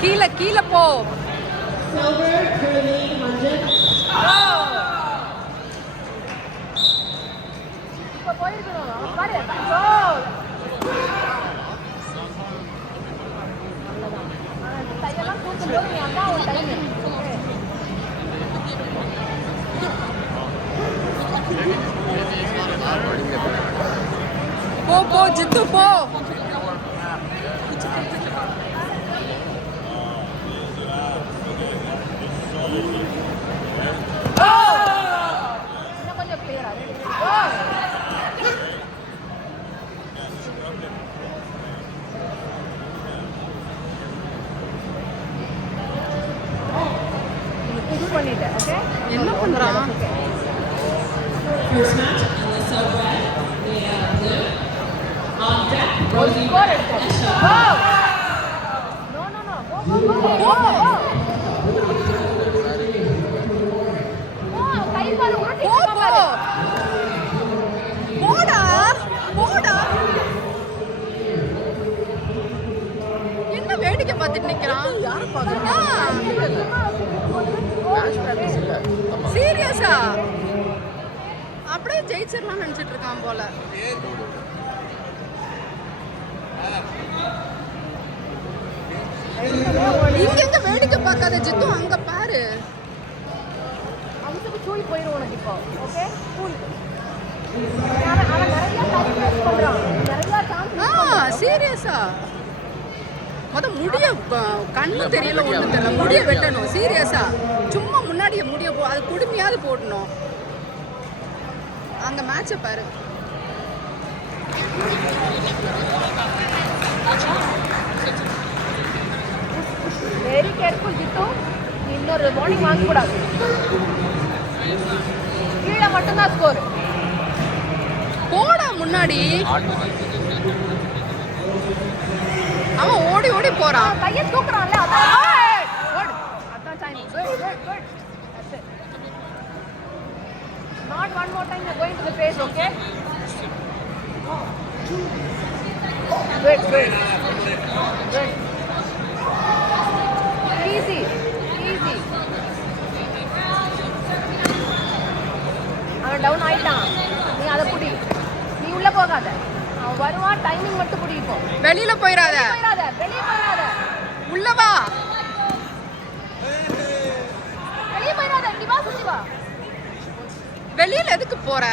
கீழே கீழே போ. போ போ ஜித்து போ. கொஞ்சம் கிளியரா இது பண்ணிட்டேன். ஓகே என்ன பண்றான்? என்ன வேடிக்கை பார்த்துட்டு நிக்கிறான்? சீரியஸா அப்படியே ஜெயிச்சிடலாம் நினைச்சிட்டு இருக்கான் போல. இங்க எங்க வேடிக்கை பார்க்காத ஜித்து, அங்க பாரு. அவனுக்கு சூழி போயிடும் உனக்கு இப்போ. ஓகே சீரியஸா முடிய கண்ணு தெரியல, ஒண்ணு தெரியல. முடிய வெட்டணும் சீரியஸா. சும்மா முன்னாடியே முடிய அது குடுமையாவது போடணும். அங்க மேட்ச பாரு. வெரி கேர்ஃபுல் ஜித்து, இன்னொரு வார்னிங் வாங்க கூடாது. கீழே மட்டும்தான் ஸ்கோர். போடா முன்னாடி. அவன் ஓடி ஓடி போறான், கையை தூக்குறான்ல. அதான் time. Not one more time. You're going to the face, okay? Good, good. Good. Easy, easy. அவன் டவுன் ஆயிட்டான். நீ அதை புடி. நீ உள்ள போகாத. அவன் வருவான், டைமிங் மட்டும் புடி. இப்போ வெளியில போயிடாத. வெளியே போயிடாத. உள்ள வா. வெளியே போயிடாத. நீ வா, சுத்தி வா. வெளியில எதுக்கு போற?